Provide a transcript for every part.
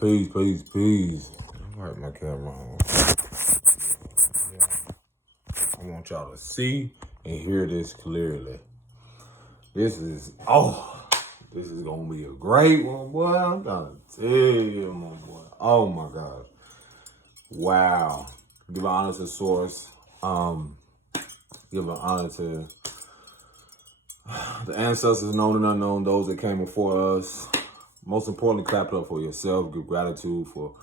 Peace. All right, my camera on. Yeah. I want y'all to see and hear this clearly. This is gonna be a great one, boy. I'm trying to tell you, my boy. Oh my God. Wow. Give honor to source. Give an honor to the ancestors known and unknown, those that came before us. Most importantly, clap it up for yourself. Give gratitude for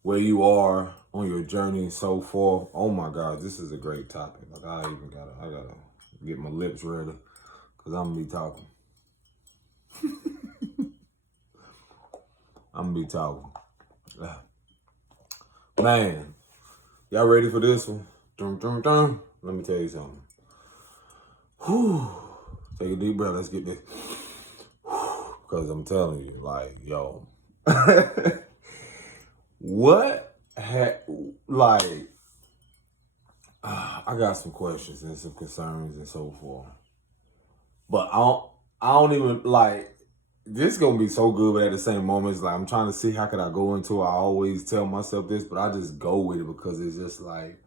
where you are on your journey so far. Oh my God, this is a great topic. Like I gotta get my lips ready because I'm gonna be talking. Man, y'all ready for this one? Dun, dun, dun. Let me tell you something. Whew. Take a deep breath. Let's get this. Because I'm telling you, like, yo. I got some questions and some concerns and so forth. But I don't even, like, this is going to be so good, but at the same moment, it's like, I'm trying to see how could I go into it. I always tell myself this, but I just go with it because it's just like,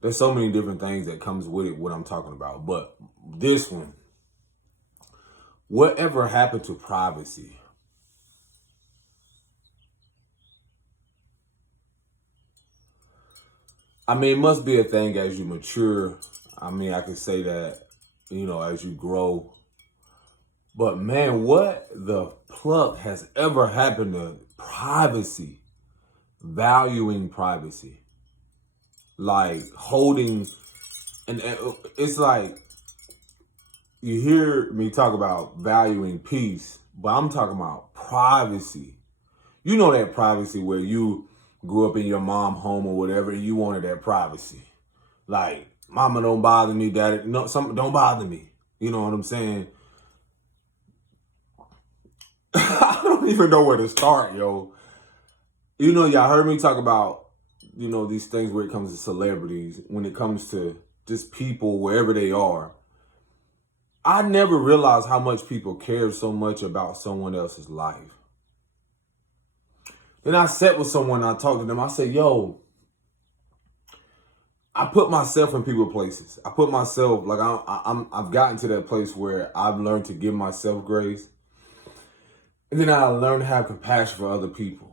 there's so many different things that comes with it, what I'm talking about. But this one, whatever happened to privacy? I mean, it must be a thing as you mature. I mean, I could say that, as you grow. But man, what the pluck has ever happened to privacy? Valuing privacy. Like holding, and it's like, you hear me talk about valuing peace, but I'm talking about privacy. You know that privacy where you grew up in your mom home or whatever, and you wanted that privacy. Like, mama don't bother me, daddy, no, don't bother me. You know what I'm saying? I don't even know where to start, yo. Y'all heard me talk about, these things where it comes to celebrities, when it comes to just people, wherever they are. I never realized how much people care so much about someone else's life. Then I sat with someone, I talked to them, I said, yo, I put myself in people's places. I put myself, like, I've gotten to that place where I've learned to give myself grace. And then I learned to have compassion for other people.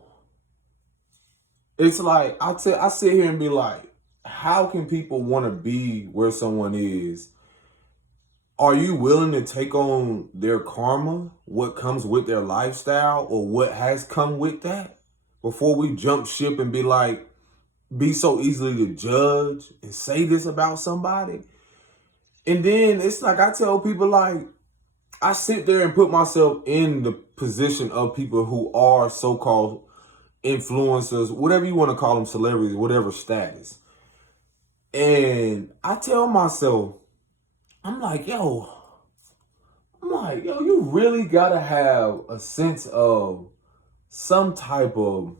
It's like, I sit here and be like, how can people want to be where someone is? Are you willing to take on their karma, what comes with their lifestyle, or what has come with that, before we jump ship and be so easily to judge and say this about somebody? And then it's like, I tell people, like, I sit there and put myself in the position of people who are so-called influencers, whatever you want to call them, celebrities, whatever status. And I tell myself, I'm like, yo, you really gotta have a sense of some type of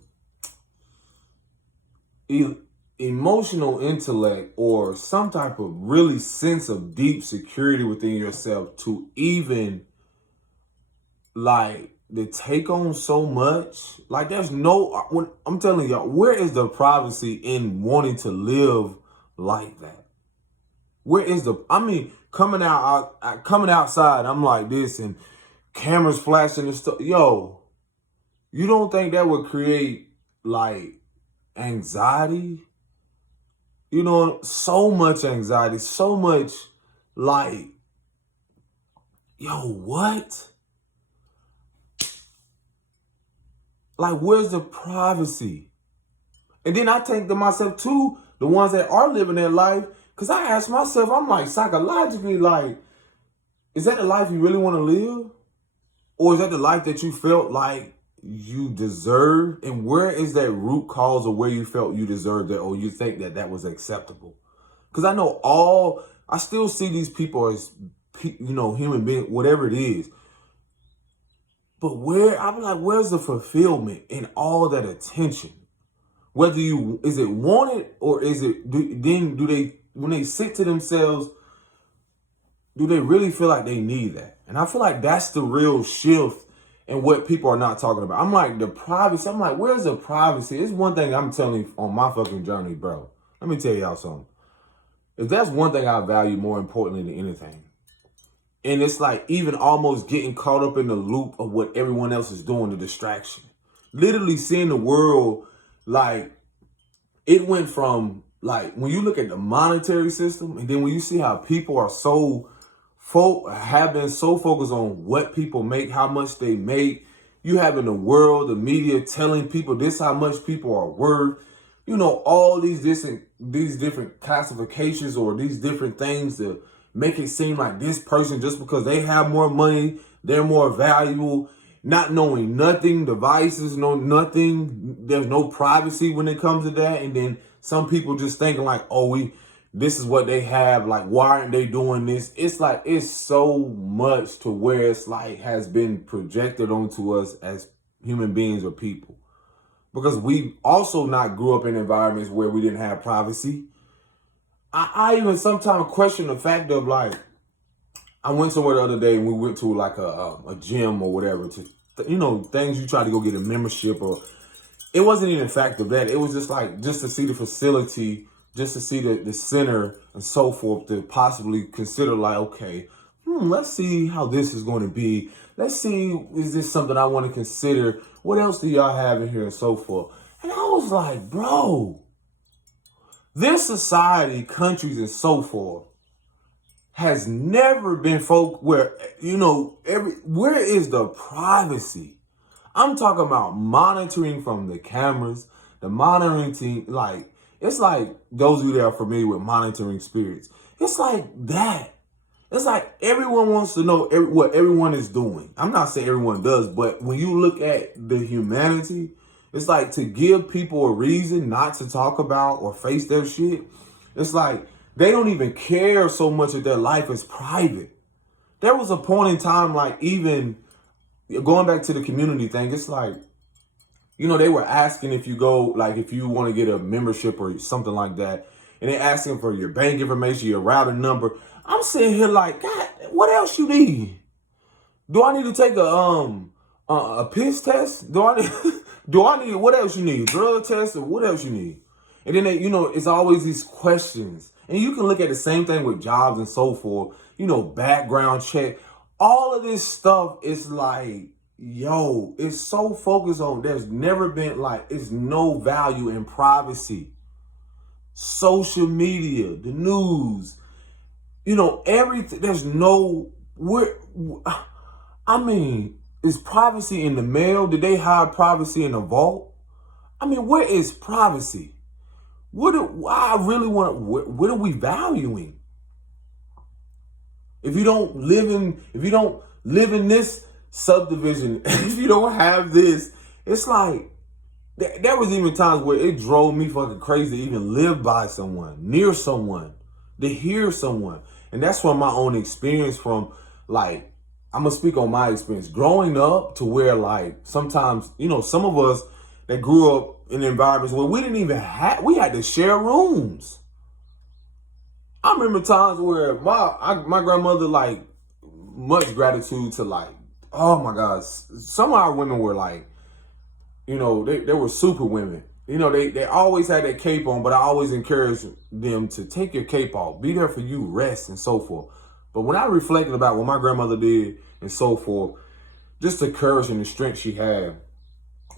emotional intellect or some type of really sense of deep security within yourself to even to take on so much. Like, when I'm telling y'all, where is the privacy in wanting to live like that? Where is coming outside, I'm like this and cameras flashing and stuff. Yo, you don't think that would create like anxiety? So much anxiety, so much like, yo, what? Like, where's the privacy? And then I think to myself too, the ones that are living their life, because I ask myself, I'm like, psychologically, like, is that the life you really want to live? Or is that the life that you felt like you deserved? And where is that root cause of where you felt you deserved it, or you think that was acceptable? Because I still see these people as, human beings, whatever it is. But I'm like, where's the fulfillment in all that attention? Is it wanted, or is it, when they sit to themselves, do they really feel like they need that? And I feel like that's the real shift and what people are not talking about. I'm like, the privacy. I'm like, where's the privacy? It's one thing I'm telling you on my fucking journey, bro. Let me tell y'all something. If that's one thing I value more importantly than anything, and it's like even almost getting caught up in the loop of what everyone else is doing, the distraction. Literally seeing the world like it went from like when you look at the monetary system, and then when you see how people are have been so focused on what people make, how much they make. You have in the world, the media telling people this how much people are worth. You know, all these different classifications or these different things to make it seem like this person, just because they have more money, they're more valuable, not knowing nothing, devices, no nothing. There's no privacy when it comes to that. And then some people just thinking like, oh, this is what they have. Like, why aren't they doing this? It's like, it's so much to where it's like has been projected onto us as human beings or people. Because we also not grew up in environments where we didn't have privacy. I even sometimes question the fact of like, I went somewhere the other day and we went to like a gym or whatever to, you know, things you try to go get a membership or, it wasn't even a fact of that. It was just like, just to see the facility, just to see the center and so forth, to possibly consider like, okay, let's see how this is going to be. Let's see, is this something I want to consider? What else do y'all have in here and so forth? And I was like, bro, this society, countries and so forth has never been folk where, you know, where is the privacy? I'm talking about monitoring from the cameras, the monitoring team. Like, it's like those of you that are familiar with monitoring spirits. It's like that. It's like everyone wants to know what everyone is doing. I'm not saying everyone does, but when you look at the humanity, it's like to give people a reason not to talk about or face their shit. It's like they don't even care so much that their life is private. There was a point in time, like even going back to the community thing, it's like, you know, they were asking if you go, like if you want to get a membership or something like that, and they asking for your bank information, your routing number. I'm sitting here like, God, what else you need? Do I need to take a piss test? Do I need what else you need? Drug test or what else you need? And then they, you know, it's always these questions. And you can look at the same thing with jobs and so forth, you know, background check. All of this stuff is like, yo, it's so focused on, there's never been like, it's no value in privacy. Social media, the news, you know, everything, there's no, I mean, is privacy in the mail? Did they hide privacy in the vault? I mean, where is privacy? What are we valuing? If you don't live in this subdivision, if you don't have this, it's like, there was even times where it drove me fucking crazy to even live by someone, near someone, to hear someone. And that's from my own experience from, like, I'm going to speak on my experience. Growing up to where, like, sometimes, you know, some of us that grew up in environments where we didn't even we had to share rooms. I remember times where my grandmother, like, much gratitude to, like, oh my God, some of our women were like, you know, they were super women. You know, they always had that cape on, but I always encouraged them to take your cape off, be there for you, rest and so forth. But when I reflected about what my grandmother did and so forth, just the courage and the strength she had.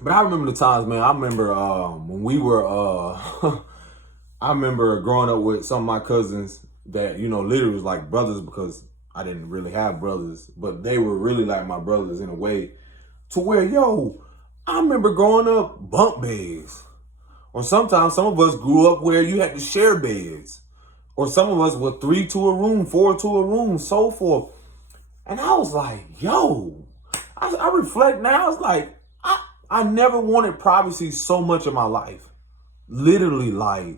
But I remember the times, man, I remember when we were, I remember growing up with some of my cousins that, you know, literally was like brothers, because I didn't really have brothers, but they were really like my brothers in a way, to where, yo, I remember growing up bunk beds. Or sometimes some of us grew up where you had to share beds. Or some of us were 3 to a room, 4 to a room, so forth. And I was like, yo, I reflect now. It's like, I never wanted privacy so much in my life. Literally, like,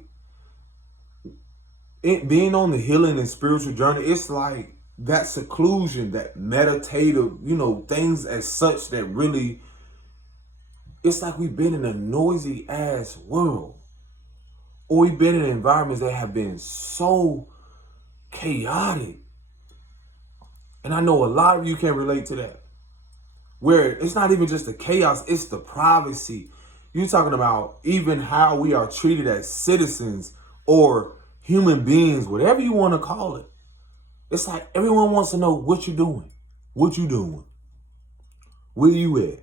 being on the healing and spiritual journey, it's like that seclusion, that meditative, you know, things as such that really, it's like we've been in a noisy ass world. Or we've been in environments that have been so chaotic. And I know a lot of you can relate to that. where it's not even just the chaos, it's the privacy. You're talking about even how we are treated as citizens or human beings, whatever you want to call it. It's like everyone wants to know what you're doing. What you doing? Where you at?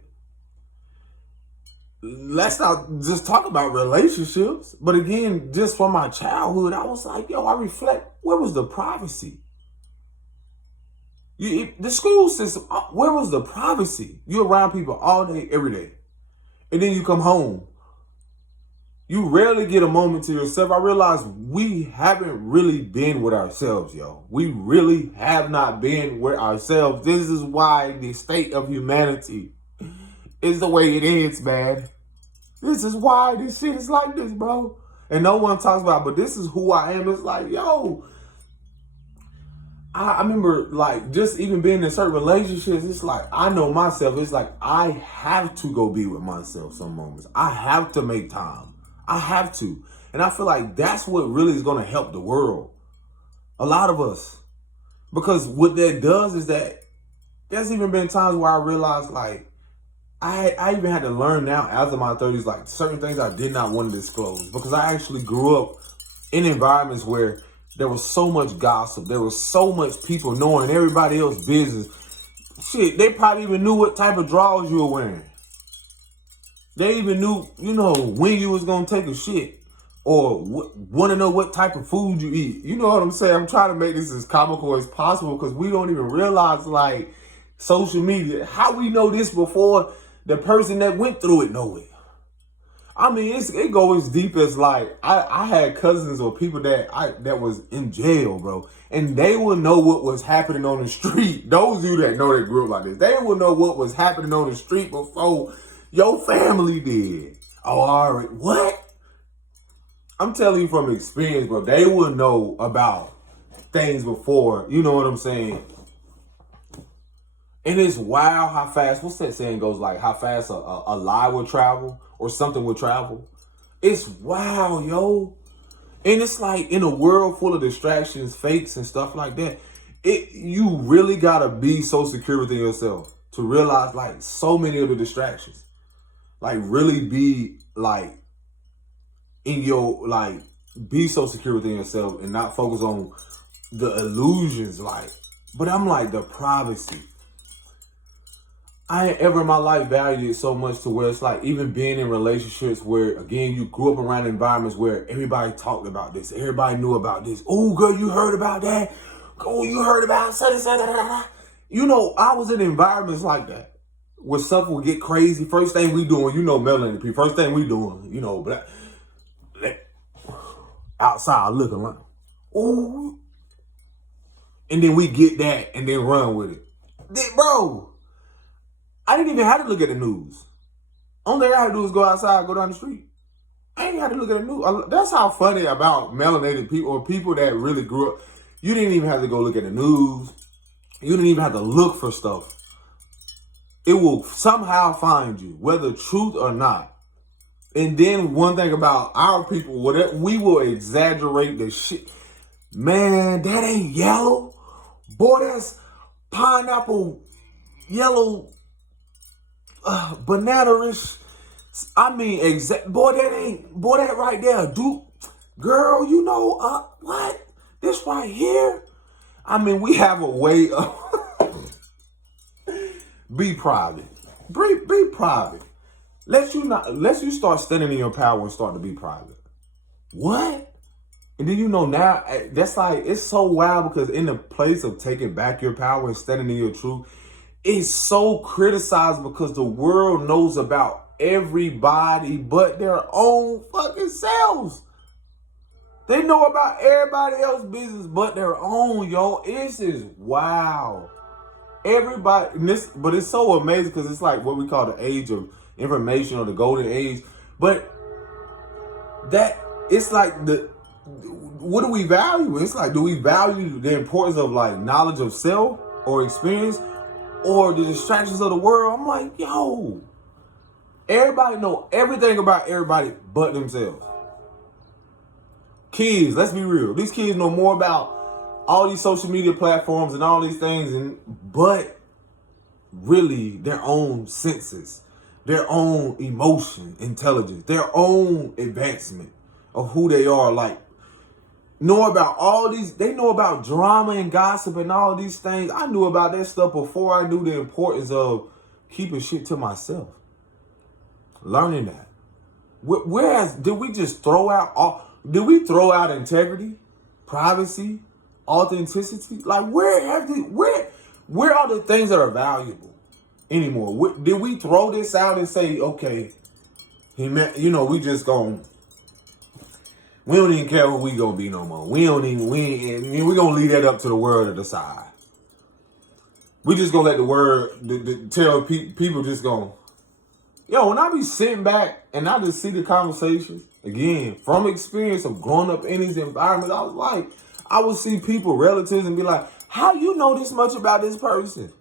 Let's not just talk about relationships. But again, just from my childhood, I was like, yo, I reflect, where was the privacy? The school system, where was the privacy? You're around people all day, every day. And then you come home. You rarely get a moment to yourself. I realize we haven't really been with ourselves, yo. We really have not been with ourselves. This is why the state of humanity is the way it is, man. This is why this shit is like this, bro. And no one talks about it, but this is who I am. It's like, yo, I remember like just even being in certain relationships, it's like I know myself. It's like I have to go be with myself some moments. I have to make time. I have to. And I feel like that's what really is going to help the world. A lot of us. Because what that does is that there's even been times where I realized like I even had to learn now after my 30s, like certain things I did not want to disclose because I actually grew up in environments where there was so much gossip. There was so much people knowing everybody else's business. Shit, they probably even knew what type of drawers you were wearing. They even knew, when you was going to take a shit or want to know what type of food you eat. You know what I'm saying? I'm trying to make this as comical as possible because we don't even realize, like, social media, how we know this before the person that went through it know it. I mean, it goes as deep as, like, I had cousins or people that was in jail, bro. And they will know what was happening on the street. Those of you that know that grew up like this, they will know what was happening on the street before your family did. Oh, all right. What? I'm telling you from experience, bro. They will know about things before. You know what I'm saying? And it's wild how fast, what's that saying goes, like how fast a lie will travel or something will travel. It's wild, yo. And it's like in a world full of distractions, fakes and stuff like that, you really gotta be so secure within yourself to realize like so many of the distractions. Like really be like in your, like be so secure within yourself and not focus on the illusions, like, but I'm like the privacy. I ain't ever in my life valued it so much to where it's like even being in relationships where, again, you grew up around environments where everybody talked about this. Everybody knew about this. Oh, girl, you heard about that? Oh, you heard about such and such. I was in environments like that where stuff would get crazy. First thing we doing, melanin people. First thing we doing, but outside looking like, oh. And then we get that and then run with it. Bro. I didn't even have to look at the news. Only thing I had to do is go outside, go down the street. I ain't had to look at the news. That's how funny about melanated people or people that really grew up. You didn't even have to go look at the news. You didn't even have to look for stuff. It will somehow find you, whether truth or not. And then one thing about our people, whatever, we will exaggerate the shit. Man, that ain't yellow. Boy, that's pineapple yellow. Banana-ish. I mean, boy, that right there, dude, girl, what? This right here. I mean, we have a way of be private. Be private. Let you start standing in your power and start to be private. What? And then now that's like, it's so wild because in the place of taking back your power and standing in your truth, it's so criticized because the world knows about everybody but their own fucking selves. They know about everybody else's business but their own, yo. This is wow. Everybody, but it's so amazing because it's like what we call the age of information or the golden age. But that, it's like what do we value? It's like, do we value the importance of like knowledge of self or experience? Or the distractions of the world? I'm like, yo, everybody know everything about everybody but themselves. Kids, let's be real. These kids know more about all these social media platforms and all these things, but really their own senses, their own emotion, intelligence, their own advancement of who they are. Like, know about all these, they know about drama and gossip and all these things. I knew about that stuff before I knew the importance of keeping shit to myself. Learning that. Whereas, did we just throw out did we throw out integrity, privacy, authenticity? Like, where are the things that are valuable anymore? Did we throw this out and say, okay, we just gonna, we don't even care who we gonna be no more. We gonna leave that up to the world to decide. We just gonna let the word tell people just gonna. Yo, when I be sitting back and I just see the conversations, again, from experience of growing up in these environments, I would see people, relatives, and be like, how you know this much about this person?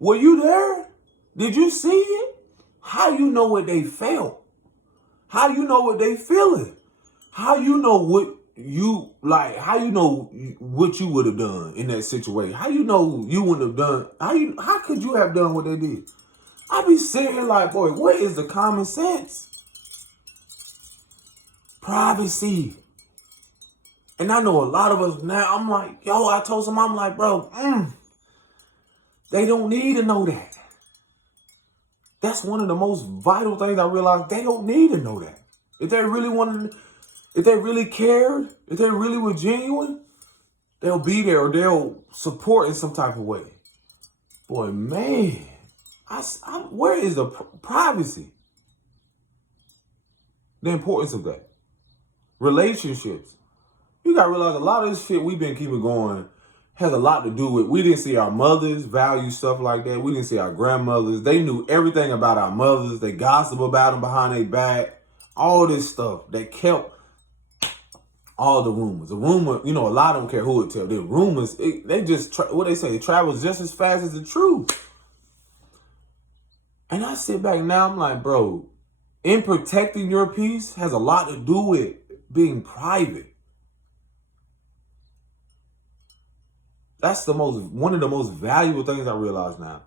Were you there? Did you see it? How you know what they felt? How you know what they feeling? How you know what you like? How you know what you would have done in that situation? How you know you wouldn't have done? How could you have done what they did? I be sitting here like, boy, what is the common sense? Privacy. And I know a lot of us now, I'm like, yo, I told some, I'm like, bro, they don't need to know that. That's one of the most vital things I realized. They don't need to know that. If they really wanted, if they really cared, if they really were genuine, they'll be there or they'll support in some type of way. Boy, man. Where is the privacy? The importance of that. Relationships. You gotta realize a lot of this shit we've been keeping going has a lot to do with, we didn't see our mothers value stuff like that. We didn't see our grandmothers. They knew everything about our mothers. They gossip about them behind their back. All this stuff that kept all the rumors. A rumor, a lot of them care who it tell. The rumors, they just, what they say, it travels just as fast as the truth. And I sit back now, I'm like, bro, in protecting your peace has a lot to do with being private. That's one of the most valuable things I realize now.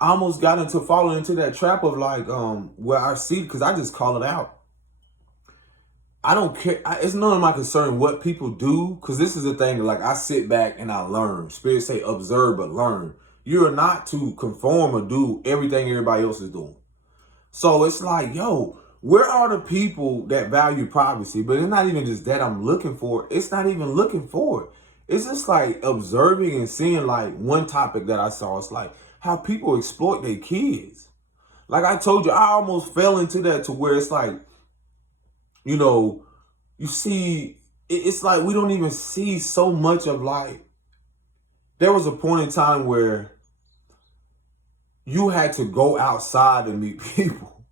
I almost got falling into that trap of like, where I see, because I just call it out. I don't care. It's none of my concern what people do, because this is the thing, like I sit back and I learn. Spirit say observe, but learn. You're not to conform or do everything everybody else is doing. So it's like, yo, where are the people that value privacy? But it's not even just that I'm looking for. It's not even looking for it. It's just like observing and seeing, like, one topic that I saw. It's like how people exploit their kids. Like I told you, I almost fell into that to where it's like, you see, it's like we don't even see so much of, like, there was a point in time where you had to go outside and meet people.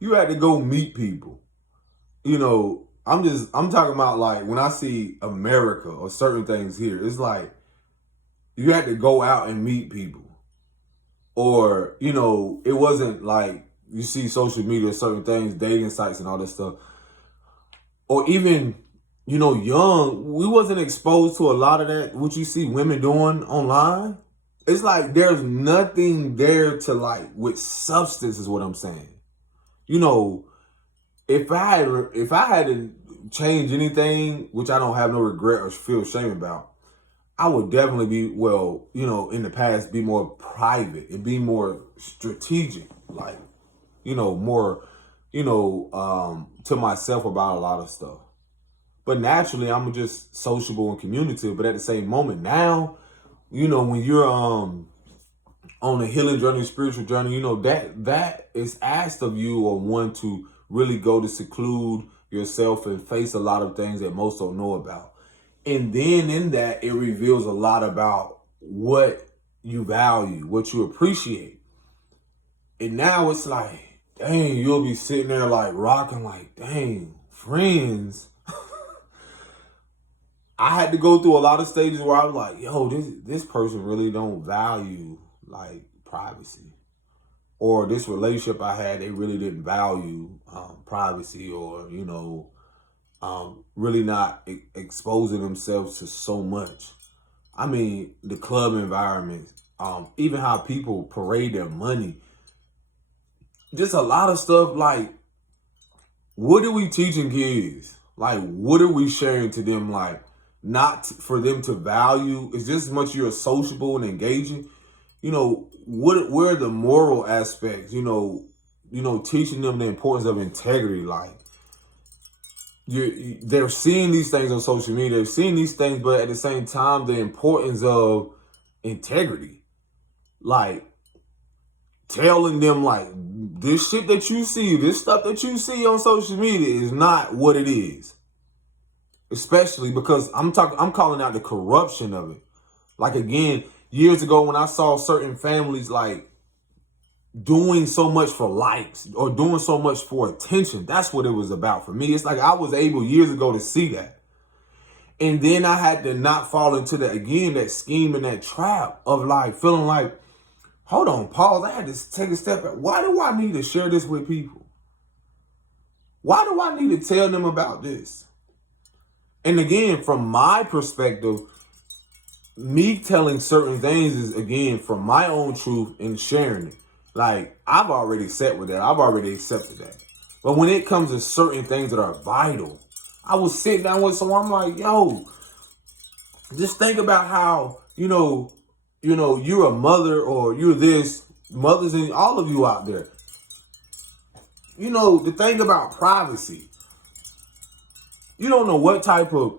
You had to go meet people. I'm talking about, like, when I see America or certain things here, it's like you had to go out and meet people. Or, it wasn't like you see social media, certain things, dating sites and all that stuff. Or even, young, we wasn't exposed to a lot of that, what you see women doing online. It's like there's nothing there to, like, with substance is what I'm saying. If I had to change anything, which I don't have no regret or feel shame about, I would definitely be, in the past, be more private and be more strategic, like, more, to myself about a lot of stuff. But naturally, I'm just sociable and communicative. But at the same moment, now, when you're on a healing journey, spiritual journey, that is asked of you, or one to really go to seclude yourself and face a lot of things that most don't know about. And then in that, it reveals a lot about what you value, what you appreciate. And now it's like, dang, you'll be sitting there like rocking, like, dang, friends. I had to go through a lot of stages where I was like, yo, this person really don't value, like, privacy. Or this relationship I had, they really didn't value privacy, or, really not exposing themselves to so much. I mean, the club environment, even how people parade their money. Just a lot of stuff like, what are we teaching kids? Like, what are we sharing to them? Like, not for them to value. It's just as much you're sociable and engaging. Where are the moral aspects? Teaching them the importance of integrity. Like, they're seeing these things on social media. They're seeing these things, but at the same time, the importance of integrity. Like, telling them, like, this shit that you see, this stuff that you see on social media is not what it is. Especially because I'm calling out the corruption of it. Like, again, years ago when I saw certain families like doing so much for likes or doing so much for attention, that's what it was about for me. It's like I was able years ago to see that. And then I had to not fall into that, again, that scheme and that trap of like feeling like, hold on, pause. I had to take a step back. Why do I need to share this with people? Why do I need to tell them about this? And again, from my perspective, me telling certain things is, again, from my own truth and sharing it. Like, I've already sat with that. I've already accepted that. But when it comes to certain things that are vital, I will sit down with someone. I'm like, yo, just think about how, you're a mother or you're this, mothers and all of you out there. The thing about privacy, you don't know what type of,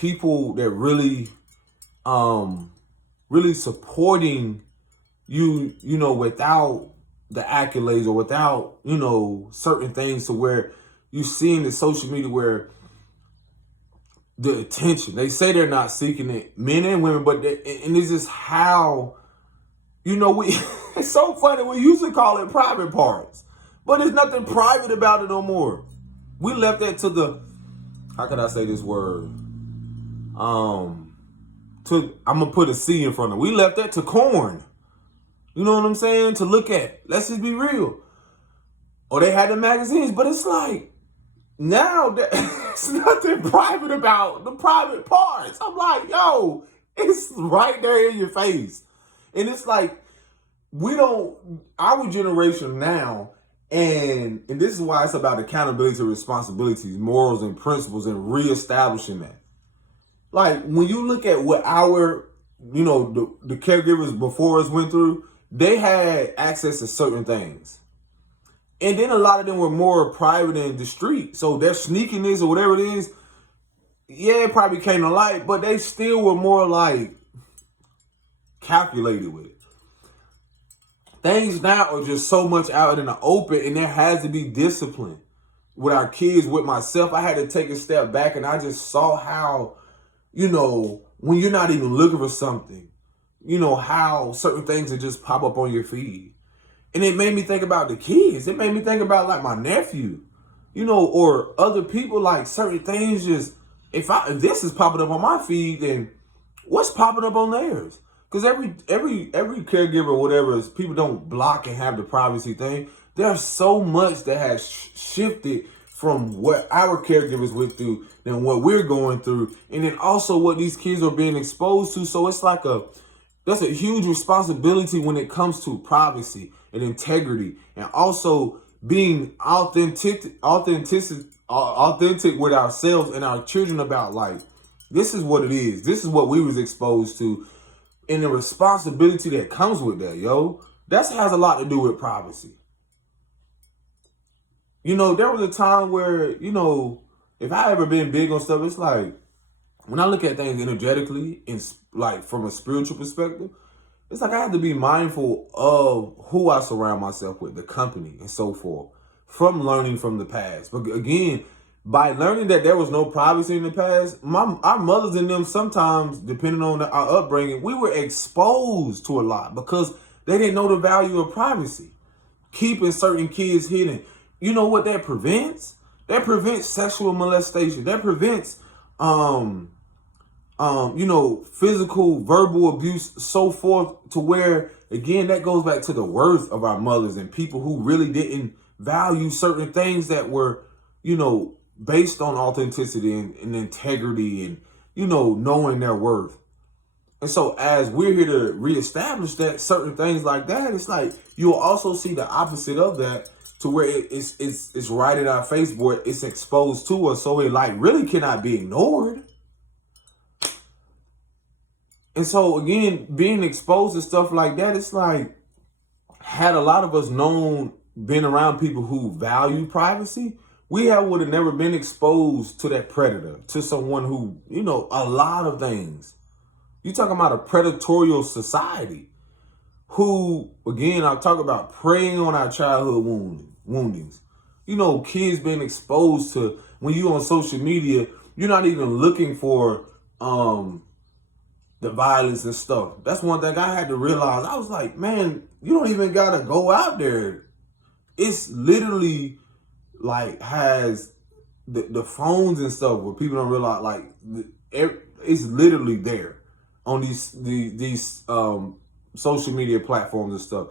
people that really supporting you, without the accolades or without, certain things, to where you see in the social media where the attention, they say they're not seeking it, men and women, but and this is how, we, it's so funny. We used to call it private parts, but there's nothing private about it no more. We left that to the, how can I say this word? I'm going to put a C in front of it. We left that to corn. You know what I'm saying? To look at. Let's just be real. Or they had the magazines, but it's like, now it's nothing private about the private parts. I'm like, yo, it's right there in your face. And it's like, our generation now, and this is why it's about accountability, responsibilities, morals, and principles, and reestablishing that. Like, when you look at what our, the caregivers before us went through, they had access to certain things. And then a lot of them were more private in the street. So their sneakiness or whatever it is, yeah, it probably came to light, but they still were more like calculated with it. Things now are just so much out in the open, and there has to be discipline. With our kids, with myself, I had to take a step back, and I just saw how, when you're not even looking for something, how certain things that just pop up on your feed. And it made me think about the kids. It made me think about like my nephew, or other people, like certain things just, if this is popping up on my feed, then what's popping up on theirs? Because every caregiver or whatever, is people don't block and have the privacy thing. There's so much that has shifted from what our caregivers went through than what we're going through. And then also what these kids are being exposed to. So it's like that's a huge responsibility when it comes to privacy and integrity, and also being authentic with ourselves and our children about, like, this is what it is. This is what we was exposed to, and the responsibility that comes with that, yo. That has a lot to do with privacy. There was a time where, if I ever been big on stuff, it's like, when I look at things energetically and like from a spiritual perspective, it's like I have to be mindful of who I surround myself with, the company and so forth, from learning from the past. But again, by learning that there was no privacy in the past, our mothers and them, sometimes, depending on our upbringing, we were exposed to a lot because they didn't know the value of privacy. Keeping certain kids hidden. You know what that prevents? That prevents sexual molestation. That prevents, physical, verbal abuse, so forth, to where, again, that goes back to the worth of our mothers and people who really didn't value certain things that were, based on authenticity and integrity and, knowing their worth. And so as we're here to reestablish that certain things like that, it's like you'll also see the opposite of that, to where it's right in our face, where it's exposed to us, so it like really cannot be ignored. And so again, being exposed to stuff like that, it's like, had a lot of us been around people who value privacy, we would have never been exposed to that predator, to someone who, a lot of things. You're talking about a predatorial society who, again, I talk about preying on our childhood woundings. Kids being exposed to, when you on social media, you're not even looking for the violence and stuff. That's one thing I had to realize. I was like, man, you don't even gotta go out there. It's literally like has the phones and stuff where people don't realize, like, it's literally there on these social media platforms and stuff.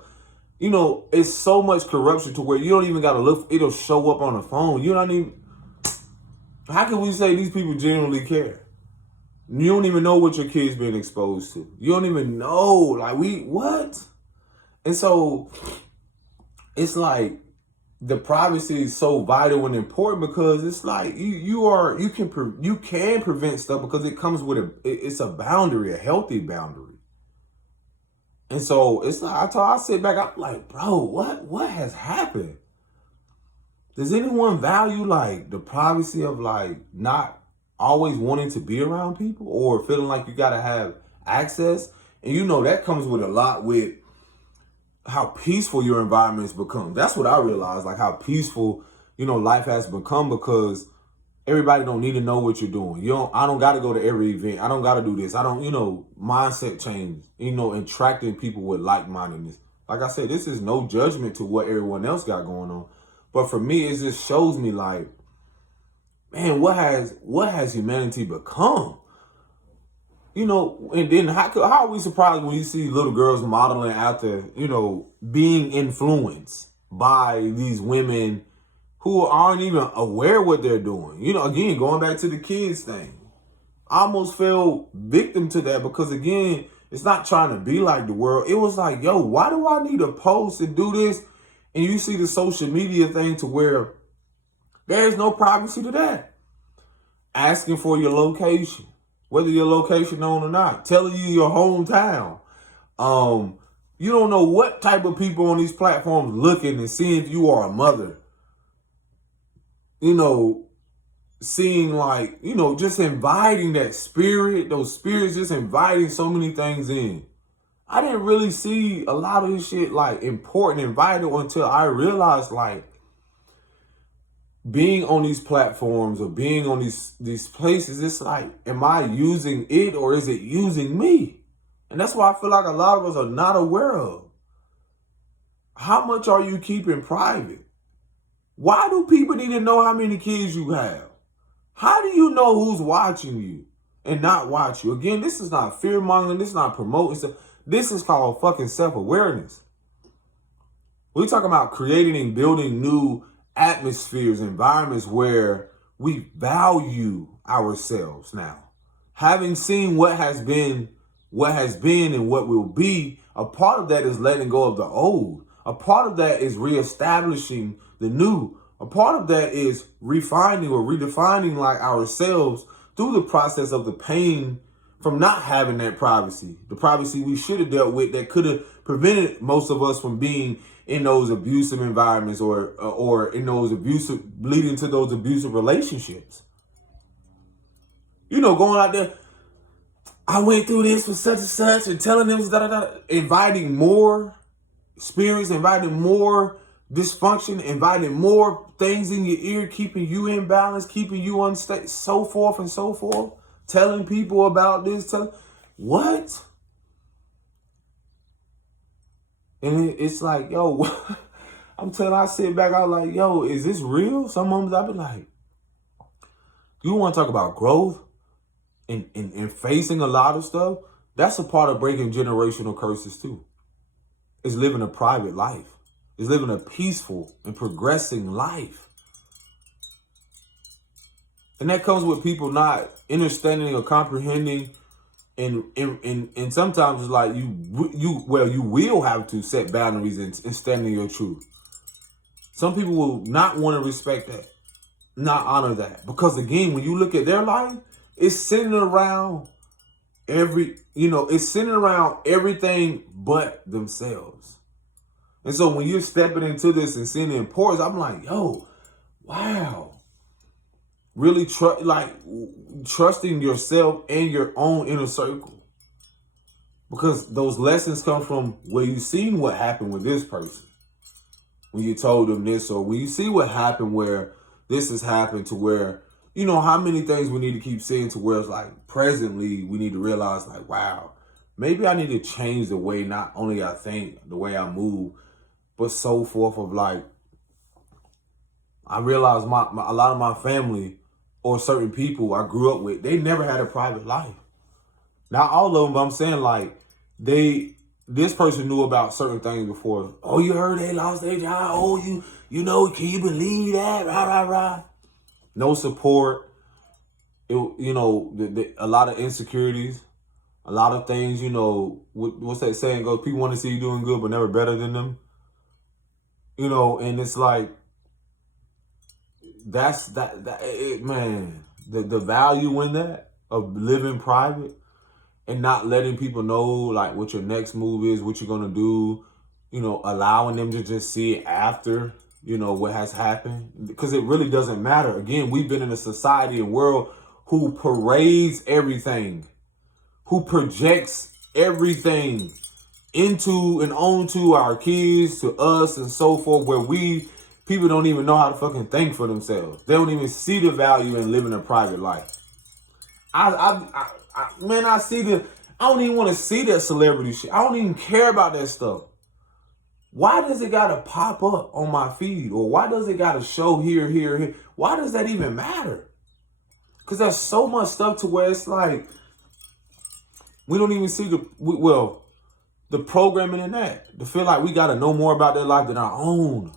It's so much corruption to where you don't even gotta look. It'll show up on the phone. You don't even. How can we say these people genuinely care? You don't even know what your kid's being exposed to. You don't even know. Like, what? And so it's like the privacy is so vital and important, because it's like you can prevent stuff, because it comes with it's a boundary, a healthy boundary. And so it's like I sit back, I'm like, bro, what has happened? Does anyone value like the privacy of like not always wanting to be around people, or feeling like you got to have access? And that comes with a lot with how peaceful your environments become. That's what I realized, like how peaceful, life has become, because everybody don't need to know what you're doing. I don't got to go to every event. I don't got to do this. I don't, mindset change, attracting people with like-mindedness. Like I said, this is no judgment to what everyone else got going on. But for me, it just shows me like, man, what has humanity become? And then how are we surprised when you see little girls modeling after, being influenced by these women who aren't even aware what they're doing? Again, going back to the kids thing, I almost fell victim to that, because again, it's not trying to be like the world. It was like, yo, why do I need to post and do this? And you see the social media thing to where there's no privacy to that. Asking for your location, whether your location known or not, telling you your hometown. You don't know what type of people on these platforms looking and seeing if you are a mother. Seeing like, just inviting that spirit, those spirits just inviting so many things in. I didn't really see a lot of this shit like important and vital until I realized, like, being on these platforms or being on these places, it's like, am I using it or is it using me? And that's why I feel like a lot of us are not aware of. How much are you keeping private? Why do people need to know how many kids you have? How do you know who's watching you and not watch you? Again, this is not fear-mongering. This is not promoting. This is called fucking self-awareness. We're talking about creating and building new atmospheres, environments where we value ourselves now. Having seen what has been and what will be, a part of that is letting go of the old. A part of that is reestablishing the new. A part of that is refining or redefining like ourselves through the process of the pain from not having that privacy. The privacy we should have dealt with that could have prevented most of us from being in those abusive environments or in those leading to those abusive relationships. Going out there, I went through this with such and such, and telling them inviting more spirits, inviting more dysfunction, inviting more things in your ear, keeping you in balance, keeping you unstable, so forth and so forth. Telling people about this, what? And it's like, yo, I sit back, I was like, yo, is this real? Some moments I be like, you want to talk about growth and facing a lot of stuff? That's a part of breaking generational curses too. It's living a private life. It's living a peaceful and progressing life. And that comes with people not understanding or comprehending And sometimes it's like you will have to set boundaries and stand in your truth. Some people will not want to respect that, not honor that, because again, when you look at their life, it's centered around it's centered around everything but themselves. And so when you're stepping into this and seeing the importance, I'm like, yo, wow. Really trusting yourself and your own inner circle. Because those lessons come from where you've seen what happened with this person. When you told them this, or when you see what happened where this has happened to where, how many things we need to keep saying to where it's like presently we need to realize like, wow, maybe I need to change the way not only I think, the way I move, but so forth of like, I realized a lot of my family or certain people I grew up with, they never had a private life. Not all of them, but I'm saying like this person knew about certain things before. Oh, you heard they lost their job? Oh, can you believe that? Rah, rah, rah. No support. A lot of insecurities, a lot of things, what's that saying goes, people want to see you doing good, but never better than them. And it's like, the value in that of living private and not letting people know like what your next move is, what you're going to do, allowing them to just see it after, what has happened, because it really doesn't matter. Again, we've been in a society and world who parades everything, who projects everything into and onto our kids, to us and so forth, where people don't even know how to fucking think for themselves. They don't even see the value in living a private life. I don't even want to see that celebrity shit. I don't even care about that stuff. Why does it gotta pop up on my feed? Or why does it gotta show here? Why does that even matter? Because there's so much stuff to where it's like, we don't even see the programming in that. To feel like we gotta know more about their life than our own.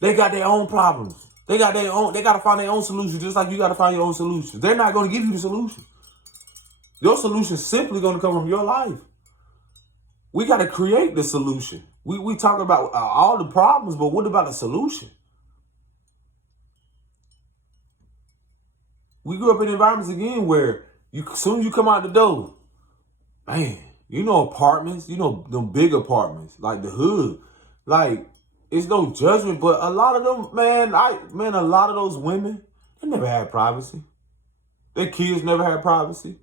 They got their own problems. They gotta find their own solutions, just like you gotta find your own solutions. They're not gonna give you the solution. Your solution is simply gonna come from your life. We gotta create the solution. We talk about all the problems, but what about the solution? We grew up in environments again where soon as you come out the door, man, apartments, them big apartments, like the hood, like, it's no judgment, but a lot of them, a lot of those women, they never had privacy. Their kids never had privacy.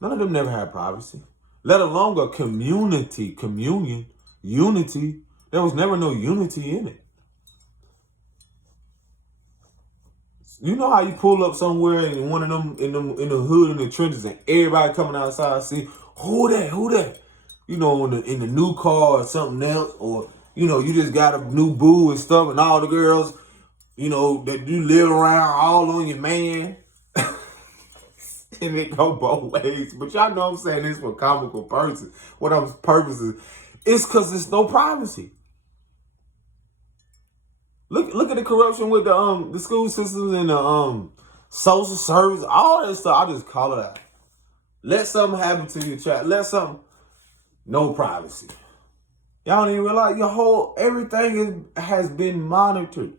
None of them never had privacy. Let alone a communion, unity. There was never no unity in it. You know how you pull up somewhere and one of them in the hood in the trenches and everybody coming outside see who that? In the new car or something else, or you just got a new boo and stuff, and all the girls, that you live around all on your man. And it go both ways. But y'all know I'm saying this for comical purposes. Purposes. It's because there's no privacy. Look at the corruption with the school systems and the social service, all that stuff. I just call it out. Let something happen to your child. No privacy. Y'all don't even realize everything has been monitored.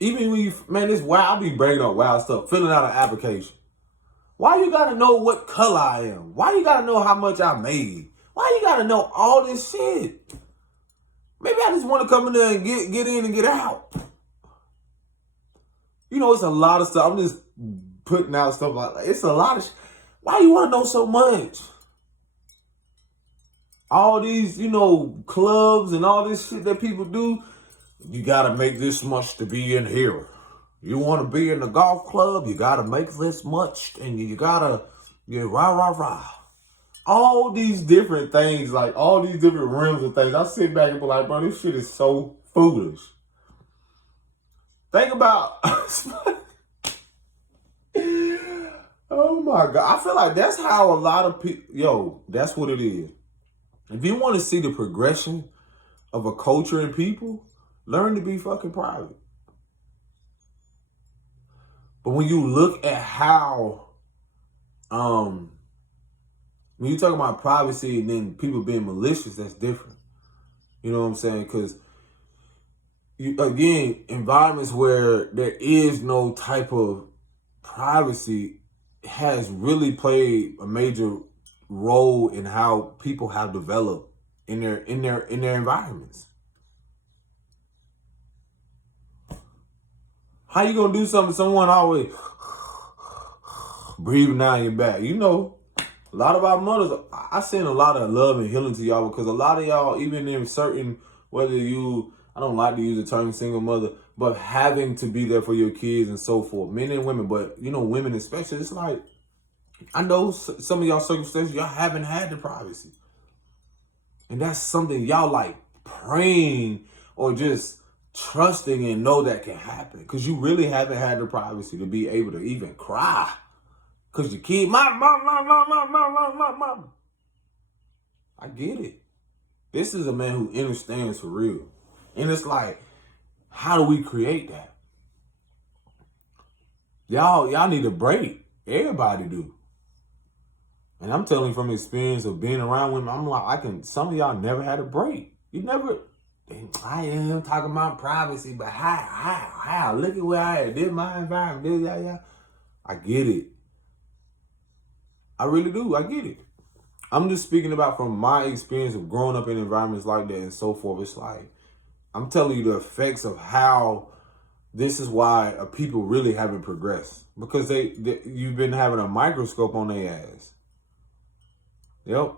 Even when this wild, I be bringing up wild stuff, filling out an application. Why you gotta know what color I am? Why you gotta know how much I made? Why you gotta know all this shit? Maybe I just want to come in there and get in and get out. It's a lot of stuff. I'm just putting out stuff like it's a lot of why you want to know so much? All these, clubs and all this shit that people do, you got to make this much to be in here. You want to be in the golf club, you got to make this much, and you got to, rah. All these different things, like all these different rims of things. I sit back and be like, bro, this shit is so foolish. Think about, oh my God. I feel like that's how a lot of people, that's what it is. If you want to see the progression of a culture and people, learn to be fucking private. But when you look at how, when you talk about privacy and then people being malicious, that's different. You know what I'm saying? Because, again, environments where there is no type of privacy has really played a major role in how people have developed in their environments. How you gonna do something to someone always breathing down your back? You know, a lot of our mothers, I send a lot of love and healing to y'all, because a lot of y'all, even in certain, whether you, I don't like to use the term single mother, but having to be there for your kids and so forth, men and women, but you know, women especially, it's like, I know some of y'all circumstances, y'all haven't had the privacy. And that's something y'all like praying or just trusting and know that can happen. Because you really haven't had the privacy to be able to even cry. Because your kid, mom. I get it. This is a man who understands for real. And it's like, how do we create that? Y'all need a break. Everybody do. And I'm telling you from experience of being around women, I'm like, some of y'all never had a break. You never, I am talking about privacy, but how? Look at where I am. This is my environment. This. I get it. I really do. I get it. I'm just speaking about from my experience of growing up in environments like that and so forth. It's like, I'm telling you the effects of how this is why people really haven't progressed. Because you've been having a microscope on their ass. Yep.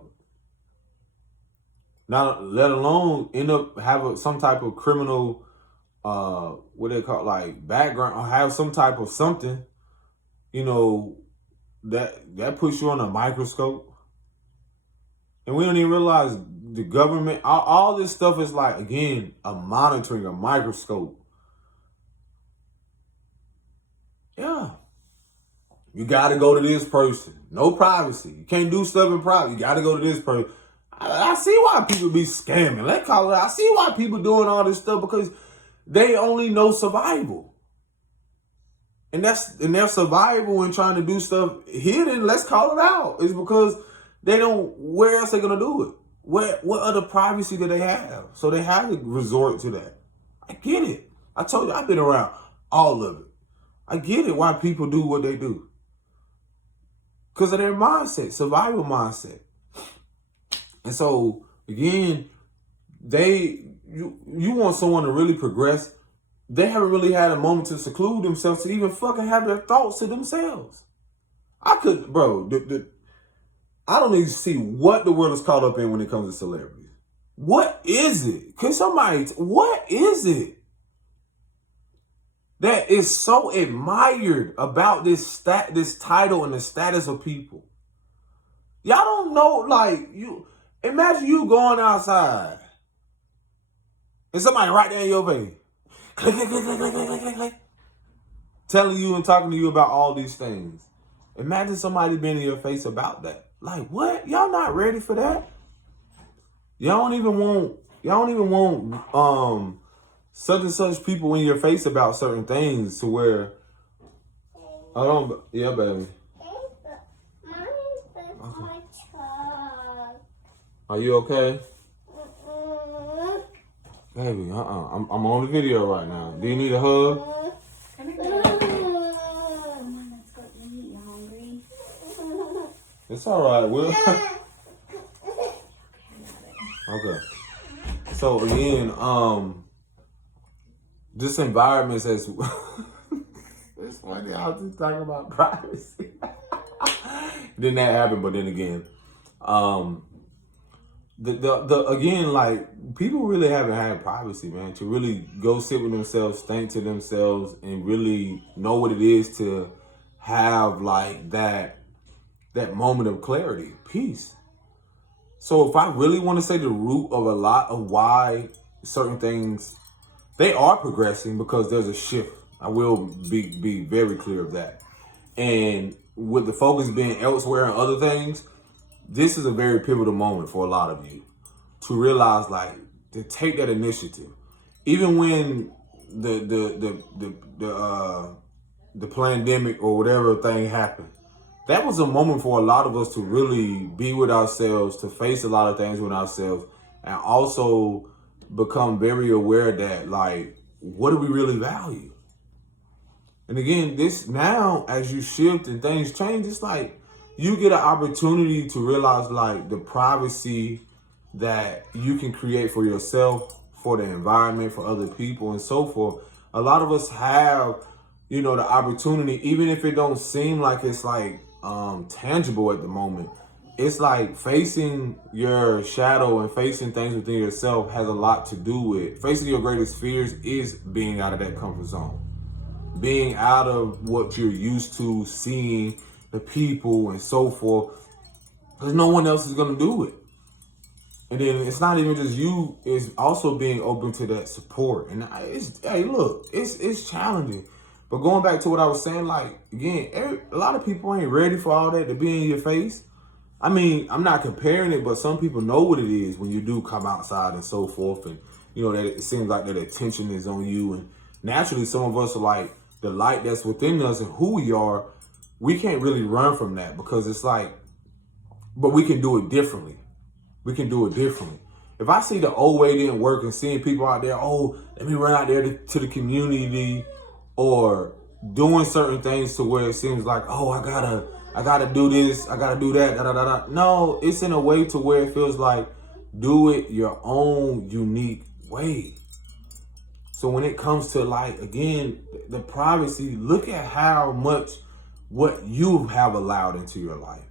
Now, let alone end up have some type of criminal, what they call like background, or have some type of something, you know, that puts you on a microscope. And we don't even realize the government, all this stuff is like, again, a monitoring, a microscope. Yeah. You got to go to this person. No privacy. You can't do stuff in private. You got to go to this person. I see why people be scamming. Let's call it. I see why people doing all this stuff, because they only know survival. And their survival and trying to do stuff hidden, let's call it out, is because they don't, where else they going to do it? What other privacy do they have? So they have to resort to that. I get it. I told you, I've been around all of it. I get it why people do what they do. Because of their mindset, survival mindset. And so, again, you want someone to really progress. They haven't really had a moment to seclude themselves to even fucking have their thoughts to themselves. I could, bro, I don't even see what the world is caught up in when it comes to celebrities. What is it? What is it that is so admired about this title and the status of people? Y'all don't know, like, imagine you going outside and somebody right there in your face, click, click, click, click, click, click, click, click, telling you and talking to you about all these things. Imagine somebody being in your face about that. Like, what? Y'all not ready for that? Y'all don't even want such and such people in your face about certain things to where, yeah, baby. Okay. Are you okay? Baby, I'm on the video right now. Do you need a hug? Come here, baby. Come on, let's go eat. You hungry? It's all right, Will. Okay. So again, this environment says it's funny. I was just talking about privacy. Then that happened, but then again, again, like, people really haven't had privacy, man, to really go sit with themselves, think to themselves, and really know what it is to have like that moment of clarity, peace. So if I really want to say the root of a lot of why certain things, they are progressing, because there's a shift. I will be very clear of that. And with the focus being elsewhere and other things, this is a very pivotal moment for a lot of you to realize, like, to take that initiative. Even when the the pandemic or whatever thing happened, that was a moment for a lot of us to really be with ourselves, to face a lot of things with ourselves, and also become very aware that, like, what do we really value? And again, this now, as you shift and things change, it's like you get an opportunity to realize, like, the privacy that you can create for yourself, for the environment, for other people, and so forth. A lot of us have, the opportunity, even if it don't seem like it's like tangible at the moment. It's like facing your shadow and facing things within yourself has a lot to do with facing your greatest fears. Is being out of that comfort zone, being out of what you're used to seeing, the people and so forth, because no one else is going to do it. And then it's not even just you, it's also being open to that support. And it's challenging. But going back to what I was saying, like, again, a lot of people ain't ready for all that to be in your face. I mean, I'm not comparing it, but some people know what it is when you do come outside and so forth. And, that it seems like that attention is on you. And naturally, some of us are like, the light that's within us and who we are, we can't really run from that, because it's like, but we can do it differently. We can do it differently. If I see the old way didn't work and seeing people out there, oh, let me run out there to the community, or doing certain things to where it seems like, oh, I gotta do this, I gotta do that, da da da da. No, it's in a way to where it feels like do it your own unique way. So when it comes to, like, again, the privacy, look at how much what you have allowed into your life.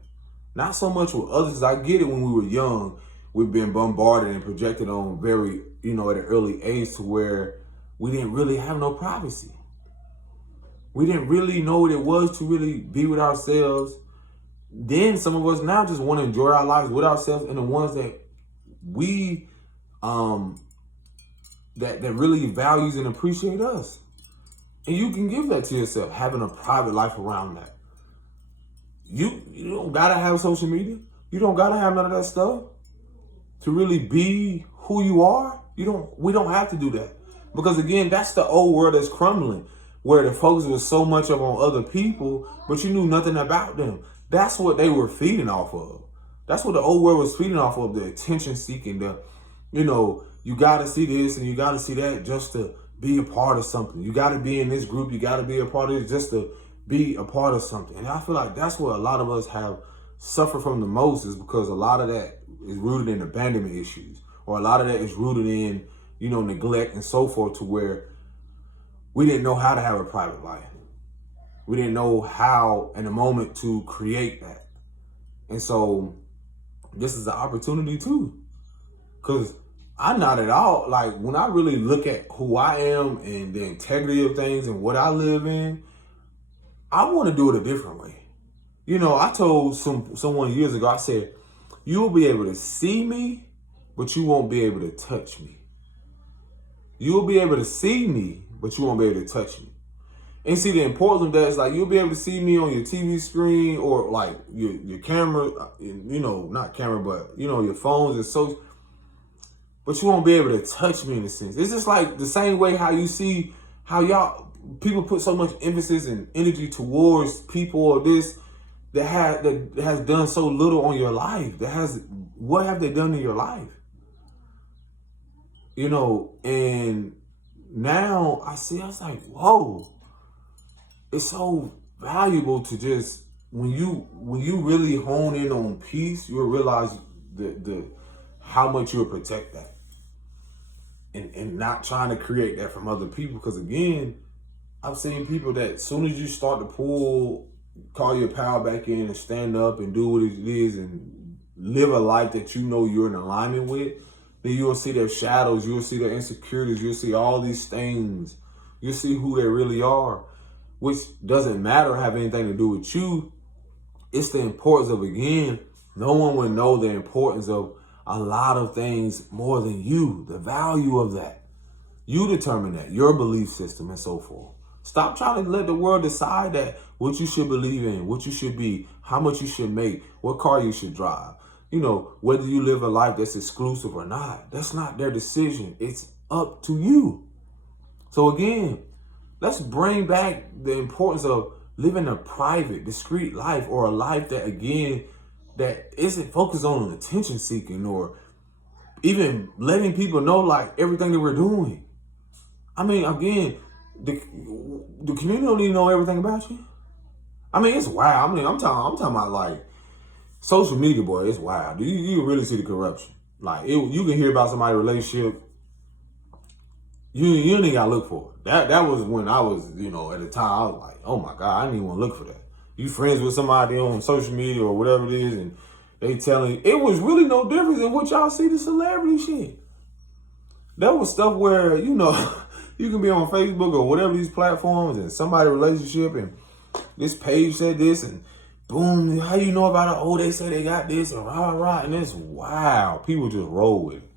Not so much with others. I get it, when we were young, we've been bombarded and projected on very, at an early age, to where we didn't really have no privacy. We didn't really know what it was to really be with ourselves. Then some of us now just want to enjoy our lives with ourselves and the ones that we, that really values and appreciate us. And you can give that to yourself, having a private life around that. You don't gotta have social media. You don't gotta have none of that stuff to really be who you are. We don't have to do that. Because again, that's the old world that's crumbling, where the focus was so much up on other people, but you knew nothing about them. That's what they were feeding off of. That's what the old world was feeding off of, the attention seeking, you gotta see this and you gotta see that just to be a part of something. You gotta be in this group, you gotta be a part of it just to be a part of something. And I feel like that's what a lot of us have suffered from the most, is because a lot of that is rooted in abandonment issues, or a lot of that is rooted in, neglect and so forth, to where we didn't know how to have a private life. We didn't know how in a moment to create that. And so this is an opportunity too. Because I'm not at all, like, when I really look at who I am and the integrity of things and what I live in, I want to do it a different way. I told someone years ago, I said, you'll be able to see me, but you won't be able to touch me. You'll be able to see me, but you won't be able to touch me. And see, the importance of that is, like, you'll be able to see me on your TV screen, or like your camera, not camera, but, your phones and so, but you won't be able to touch me in a sense. It's just like the same way how you see how people put so much emphasis and energy towards people, or this that has done so little on your life. What have they done in your life? And now I was like, whoa, it's so valuable to just, when you really hone in on peace, you'll realize the how much you'll protect that. And not trying to create that from other people. Because again, I've seen people that as soon as you start to call your pal back in and stand up and do what it is and live a life that you're in alignment with, then you'll see their shadows, you'll see their insecurities, you'll see all these things, you'll see who they really are, which doesn't matter or have anything to do with you. It's the importance of, again, no one would know the importance of a lot of things more than you, the value of that. You determine that, your belief system and so forth. Stop trying to let the world decide that what you should believe in, what you should be, how much you should make, what car you should drive. Whether you live a life that's exclusive or not, that's not their decision. It's up to you. So again, Let's bring back the importance of living a private, discreet life, or a life that, again, that isn't focused on attention seeking or even letting people know like everything that we're doing. I mean, again, the community don't even know everything about you. I mean, it's wild. I mean, I'm talking about like social media, boy. It's wild. You can really see the corruption. Like you can hear about somebody's relationship. You ain't gotta look for it. That was when I was, at the time I was like, oh my God, I didn't even want to look for that. You friends with somebody on social media or whatever it is, and they telling it was really no difference in what y'all see the celebrity shit. There was stuff where, you can be on Facebook or whatever these platforms and somebody relationship and this page said this and boom, how you know about it? Oh, they say they got this and rah. And it's wow. People just roll with it.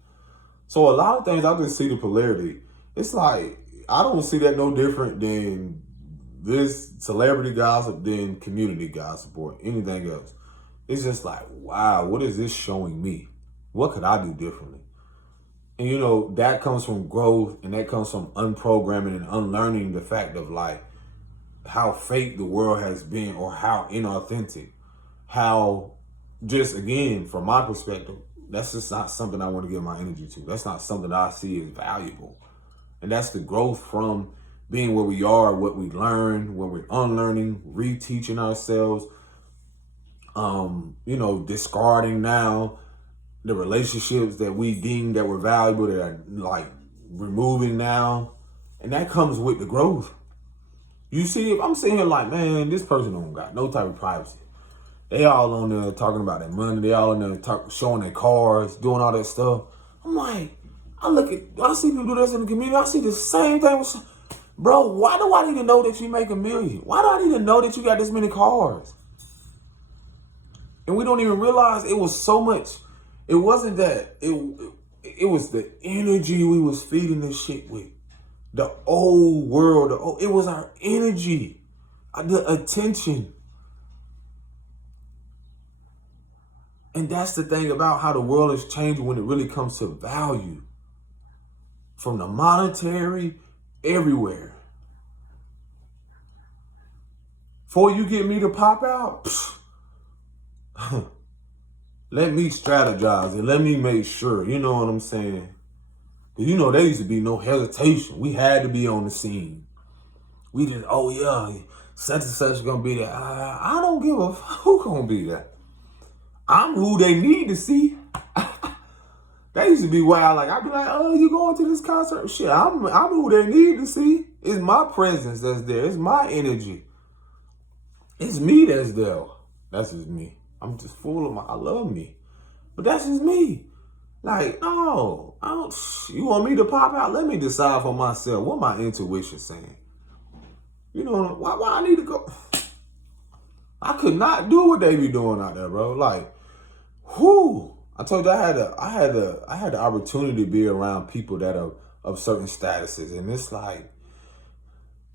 So a lot of things I just see the polarity. It's like, I don't see that no different than this celebrity gossip than community gossip or anything else. It's just like, wow, what is this showing me? What could I do differently? And that comes from growth, and that comes from unprogramming and unlearning the fact of like how fake the world has been or how inauthentic. How, just again, from my perspective, that's just not something I want to give my energy to. That's not something I see as valuable. And that's the growth from being where we are, what we learn, when we're unlearning, reteaching ourselves, discarding now the relationships that we deem that were valuable, that are like removing now. And that comes with the growth. You see, if I'm sitting here like, man, this person don't got no type of privacy. They all on there talking about their money. They all on there showing their cars, doing all that stuff. I'm like, I see people do this in the community. I see the same thing. Bro, why do I need to know that you make $1 million? Why do I need to know that you got this many cars? And we don't even realize it was so much. It wasn't that. It was the energy we was feeding this shit with. The old world. It was our energy. The attention. And that's the thing about how the world is changing when it really comes to value. From the monetary, everywhere. Before you get me to pop out, let me strategize and let me make sure, you know what I'm saying? There used to be no hesitation. We had to be on the scene. We just, oh yeah, such and such is gonna be there. I don't give a who gonna be there. I'm who they need to see. That used to be wild. Like, I'd be like, oh, you going to this concert? Shit, I'm who they need to see. It's my presence that's there. It's my energy. It's me that's there. That's just me. I'm just full of I love me. But that's just me. Like, no, you want me to pop out? Let me decide for myself what my intuition saying. Why I need to go? I could not do what they be doing out there, bro. Like, whoo. I told you I had the opportunity to be around people that are of certain statuses, and it's like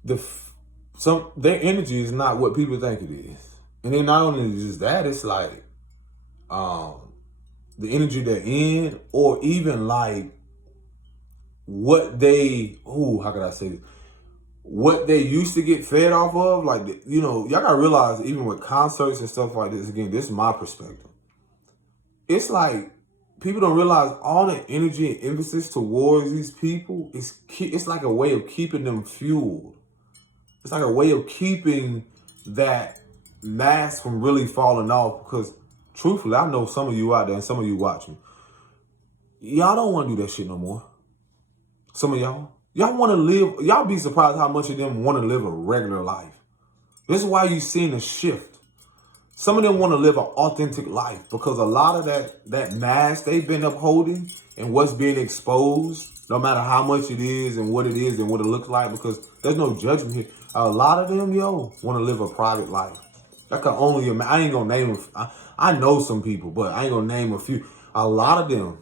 their energy is not what people think it is. And then not only just that, it's like the energy they're in, or even like what they how could I say this? What they used to get fed off of. Like, y'all gotta realize, even with concerts and stuff like this, again, this is my perspective. It's like people don't realize all the energy and emphasis towards these people it's like a way of keeping them fueled. It's like a way of keeping that mask from really falling off, because truthfully, I know some of you out there and some of you watch me. Y'all don't want to do that shit no more. Some of y'all want to live. Y'all be surprised how much of them want to live a regular life. This is why you seeing a shift. Some of them want to live an authentic life, because a lot of that mask they've been upholding and what's being exposed, no matter how much it is and what it looks like, because there's no judgment here. A lot of them, want to live a private life. I can only imagine. I ain't gonna name them. I know some people, but I ain't gonna name a few. A lot of them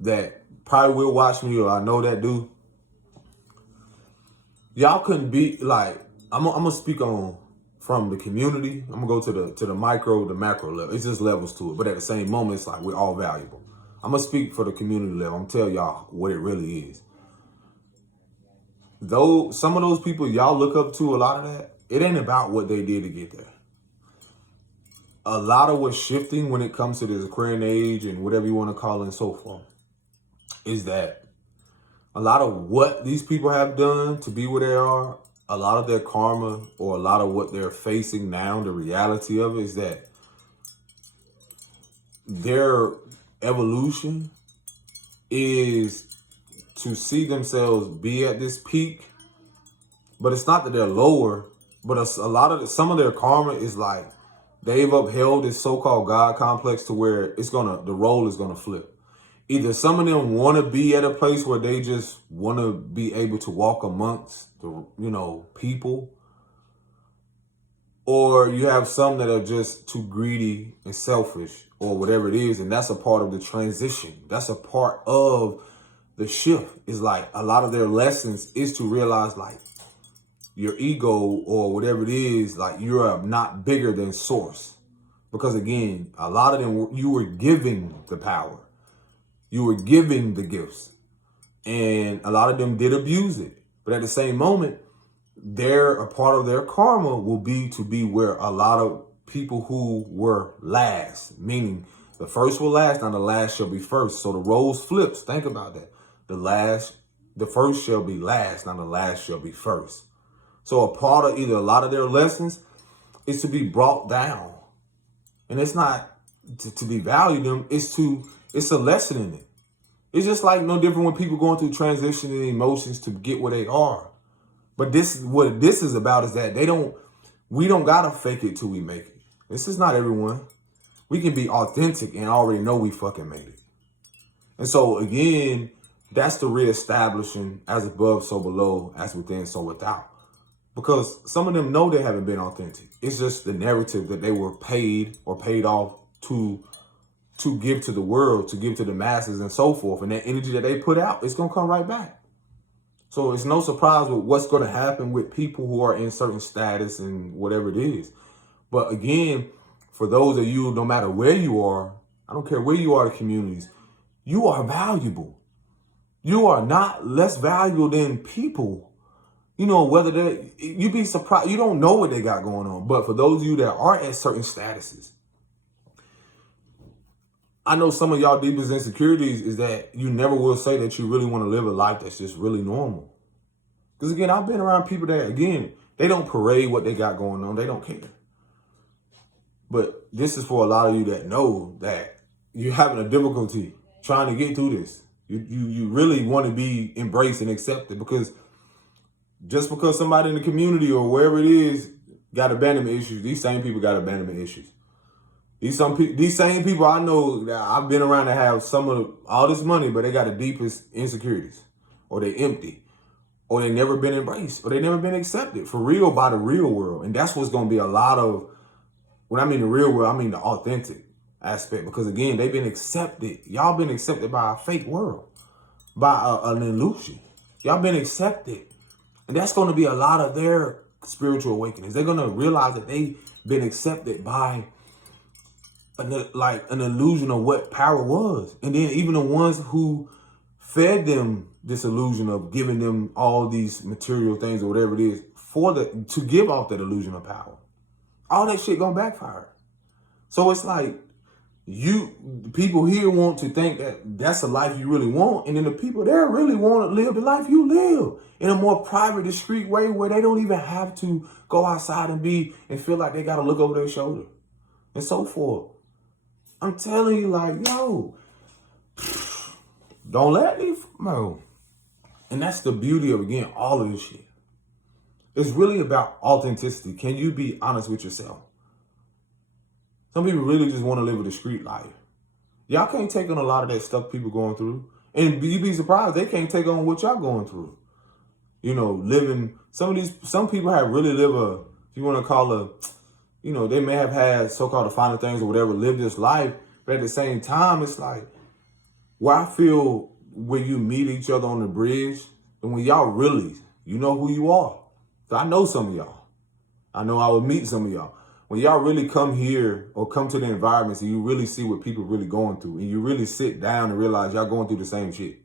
that probably will watch me, or I know that do. Y'all couldn't be like. I'm gonna speak on from the community. I'm gonna go to the micro, the macro level. It's just levels to it, but at the same moment, it's like we're all valuable. I'm gonna speak for the community level. I'm gonna tell y'all what it really is. though some of those people y'all look up to, a lot of that, it ain't about what they did to get there. A lot of what's shifting when it comes to this Aquarian age and whatever you want to call it and so forth is that a lot of what these people have done to be where they are, a lot of their karma or a lot of what they're facing now, the reality of it is that their evolution is to see themselves be at this peak, but it's not that they're lower, but some of their karma is like they've upheld this so-called God complex to where the role is gonna flip. Either some of them want to be at a place where they just want to be able to walk amongst the people, or you have some that are just too greedy and selfish or whatever it is, and that's a part of the transition. That's a part of the shift. Is like a lot of their lessons is to realize like your ego or whatever it is, like you're not bigger than source. Because again, a lot of them, you were giving the power. You were giving the gifts. And a lot of them did abuse it. But at the same moment, a part of their karma will be to be where a lot of people who were last, meaning the first will last, now the last shall be first. So the roles flips. Think about that. The first shall be last, now the last shall be first. So a part of either a lot of their lessons is to be brought down. And it's not to devalue them, it's a lesson in it. It's just like no different when people going through transitioning emotions to get where they are. But what this is about is that we don't gotta fake it till we make it. This is not everyone. We can be authentic and already know we fucking made it. And so again, that's the reestablishing as above, so below, as within, so without. Because some of them know they haven't been authentic. It's just the narrative that they were paid or paid off to give to the world, to give to the masses and so forth. And that energy that they put out, it's going to come right back. So it's no surprise with what's going to happen with people who are in certain status and whatever it is. But again, for those of you, no matter where you are, I don't care where you are in communities, you are valuable. You are not less valuable than people. Whether you'd be surprised. You don't know what they got going on. But for those of you that are at certain statuses, I know some of y'all deepest insecurities is that you never will say that you really want to live a life that's just really normal. Because again, I've been around people that, again, they don't parade what they got going on. They don't care. But this is for a lot of you that know that you're having a difficulty trying to get through this. You really want to be embraced and accepted, because just because somebody in the community or wherever it is got abandonment issues, these same people got abandonment issues. These same people I know that I've been around that have all this money, but they got the deepest insecurities, or they empty, or they never been embraced, or they never been accepted for real by the real world. And that's what's going to be a lot of, when I mean the real world, I mean the authentic aspect. Because again, they've been accepted. Y'all been accepted by a fake world, by an illusion. Y'all been accepted. And that's going to be a lot of their spiritual awakenings. They're going to realize that they've been accepted by an illusion of what power was. And then even the ones who fed them this illusion of giving them all these material things or whatever it is to give off that illusion of power, all that shit gonna backfire. So it's like people here want to think that that's a life you really want, and then the people there really want to live the life you live in a more private, discreet way where they don't even have to go outside and feel like they got to look over their shoulder and so forth. I'm telling you, like, yo, don't let me, bro. And that's the beauty of, again, all of this shit. It's really about authenticity. Can you be honest with yourself? Some people really just want to live a discreet life. Y'all can't take on a lot of that stuff people going through. And you'd be surprised they can't take on what y'all going through. Some people have really lived if you want to call they may have had so-called defining things or whatever, live this life. But at the same time, it's like, where I feel when you meet each other on the bridge, and when y'all really, you know who you are. So I know some of y'all. I know I would meet some of y'all. When y'all really come here or come to the environments and you really see what people really going through, and you really sit down and realize y'all going through the same shit.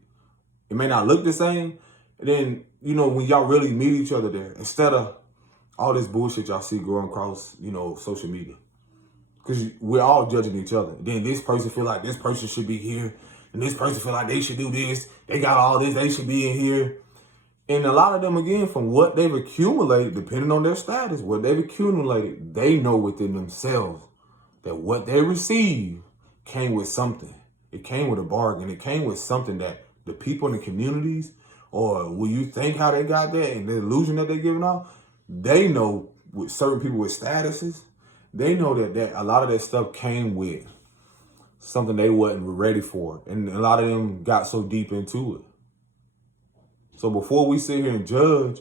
It may not look the same, And then, you know, when y'all really meet each other there, instead of all this bullshit y'all see going across, you know, social media. Because we're all judging each other. Then this person feel like this person should be here. And this person feel like they should do this. They got all this. They should be in here. And a lot of them, again, from what they've accumulated, depending on their status, what they've accumulated, they know within themselves that what they receive came with something. It came with a bargain. It came with something that the people in the communities, or will you think how they got that and the illusion that they're giving off, they know with certain people with statuses, they know that a lot of that stuff came with something they wasn't ready for. And a lot of them got so deep into it. So before we sit here and judge,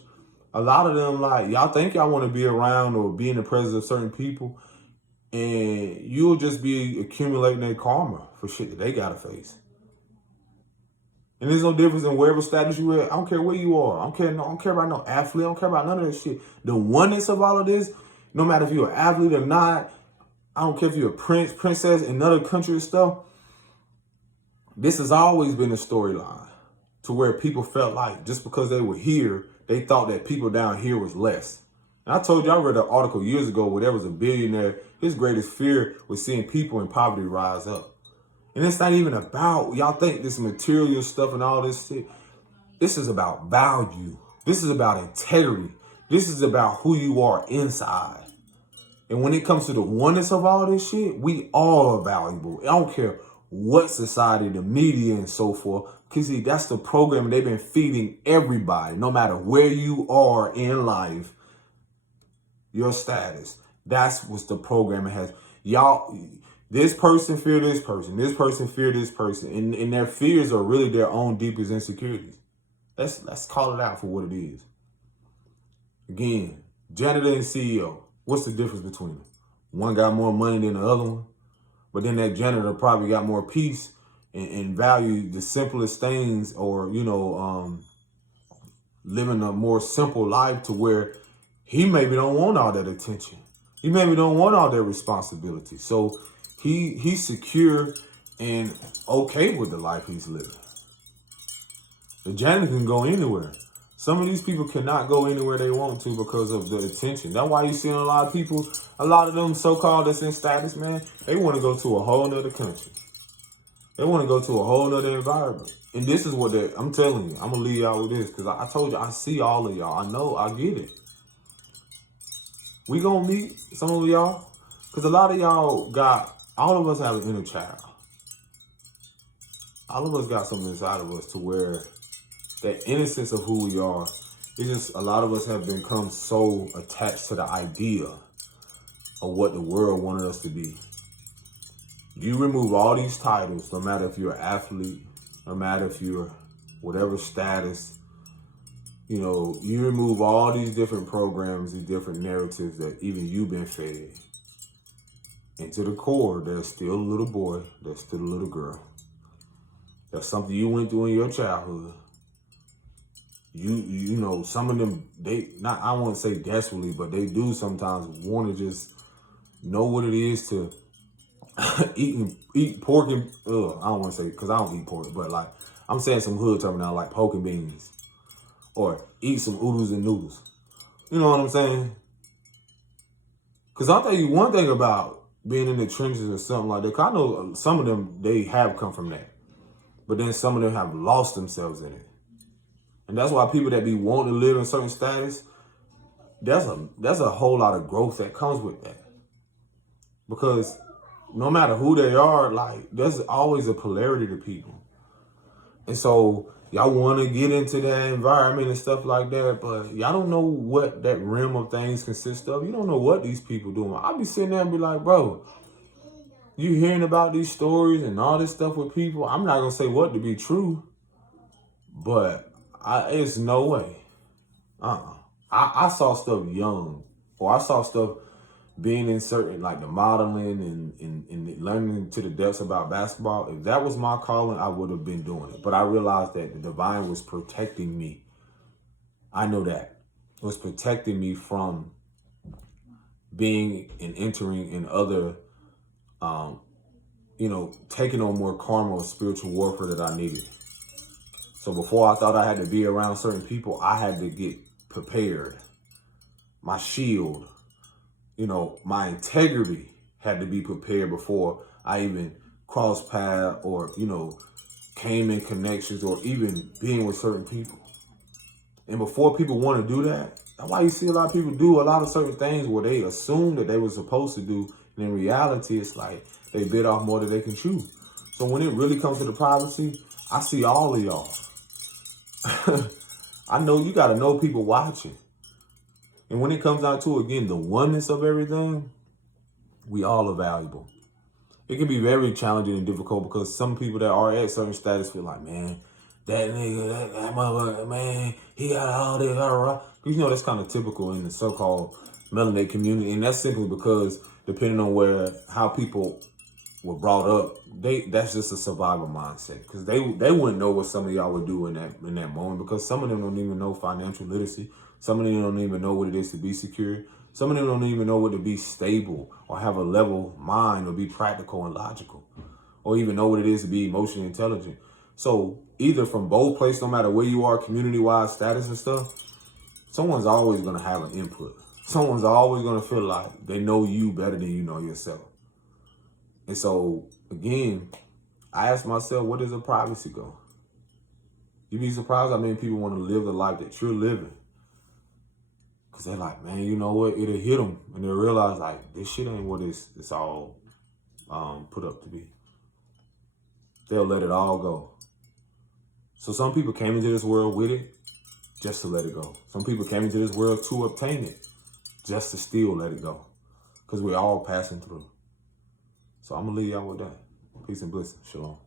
a lot of them, like, y'all think y'all want to be around or be in the presence of certain people, and you'll just be accumulating their karma for shit that they gotta face. And there's no difference in wherever status you at. I don't care where you are. I don't care about no athlete. I don't care about none of that shit. The oneness of all of this, no matter if you're an athlete or not, I don't care if you're a prince, princess in another country and stuff. This has always been a storyline to where people felt like just because they were here, they thought that people down here was less. And I told you, I read an article years ago where there was a billionaire, his greatest fear was seeing people in poverty rise up. And it's not even about, y'all think this material stuff and all this shit. This is about value. This is about integrity. This is about who you are inside. And when it comes to the oneness of all this shit, we all are valuable. I don't care what society, the media and so forth. Because see, that's the program they've been feeding everybody, no matter where you are in life, your status. That's what the program has. Y'all, this person fear this person. This person fear this person. And their fears are really their own deepest insecurities. Let's call it out for what it is. Again, janitor and CEO. What's the difference between them? One got more money than the other one. But then that janitor probably got more peace and value the simplest things, or, you know, living a more simple life to where he maybe don't want all that attention. He maybe don't want all that responsibility. So he's secure and okay with the life he's living. The janitor can go anywhere. Some of these people cannot go anywhere they want to because of the attention. That's why you see a lot of people, a lot of them so-called that's in status, man, they want to go to a whole nother country. They want to go to a whole nother environment. And this is what I'm telling you. I'm going to leave y'all with this because I told you I see all of y'all. I know, I get it. We going to meet some of y'all because a lot of y'all all of us have an inner child. All of us got something inside of us to where that innocence of who we are, it's just a lot of us have become so attached to the idea of what the world wanted us to be. You remove all these titles, no matter if you're an athlete, no matter if you're whatever status, you know, you remove all these different programs, these different narratives that even you've been fed. And to the core, there's still a little boy, there's still a little girl. That's something you went through in your childhood. You know, some of them, I won't say desperately, but they do sometimes want to just know what it is to eat pork and, I don't want to say, because I don't eat pork, but like, I'm saying some hood term now, like pork and beans. Or eat some oodles and noodles. You know what I'm saying? Because I'll tell you one thing about being in the trenches or something like that. 'Cause I know some of them, they have come from that. But then some of them have lost themselves in it. And that's why people that be wanting to live in certain status, there's a whole lot of growth that comes with that. Because no matter who they are, like, there's always a polarity to people. And so y'all want to get into that environment and stuff like that, but y'all don't know what that realm of things consists of. You don't know what these people doing. I'll be sitting there and be like, bro, you hearing about these stories and all this stuff with people. I'm not going to say what to be true, but it's no way. I saw stuff young, or I saw stuff being in certain, like the modeling and learning to the depths about basketball. If that was my calling, I would have been doing it. But I realized that the divine was protecting me. I know that. It was protecting me from being and entering in other, taking on more karma or spiritual warfare that I needed. So before I thought I had to be around certain people, I had to get prepared. My shield, my integrity had to be prepared before I even crossed paths or, came in connections or even being with certain people. And before people want to do that, that's why you see a lot of people do a lot of certain things where they assume that they were supposed to do. And in reality, it's like they bit off more than they can chew. So when it really comes to the privacy, I see all of y'all. I know you got to know people watching. And when it comes down to, again, the oneness of everything, we all are valuable. It can be very challenging and difficult because some people that are at certain status feel like, man, that nigga, that motherfucker, man, he got all this, that's kind of typical in the so-called melanated community. And that's simply because depending on how people were brought up, that's just a survival mindset. Because they wouldn't know what some of y'all would do in that moment, because some of them don't even know financial literacy. Some of them don't even know what it is to be secure. Some of them don't even know what to be stable or have a level mind or be practical and logical, or even know what it is to be emotionally intelligent. So either from both places, no matter where you are, community-wise status and stuff, someone's always going to have an input. Someone's always going to feel like they know you better than you know yourself. And so, again, I ask myself, where does the privacy go? You'd be surprised how many people want to live the life that you're living. Because they're like, man, you know what? It'll hit them. And they realize, like, this shit ain't what it's all put up to be. They'll let it all go. So some people came into this world with it just to let it go. Some people came into this world to obtain it just to still let it go. Because we're all passing through. So I'm going to leave y'all with that. Peace and blessings. Shalom.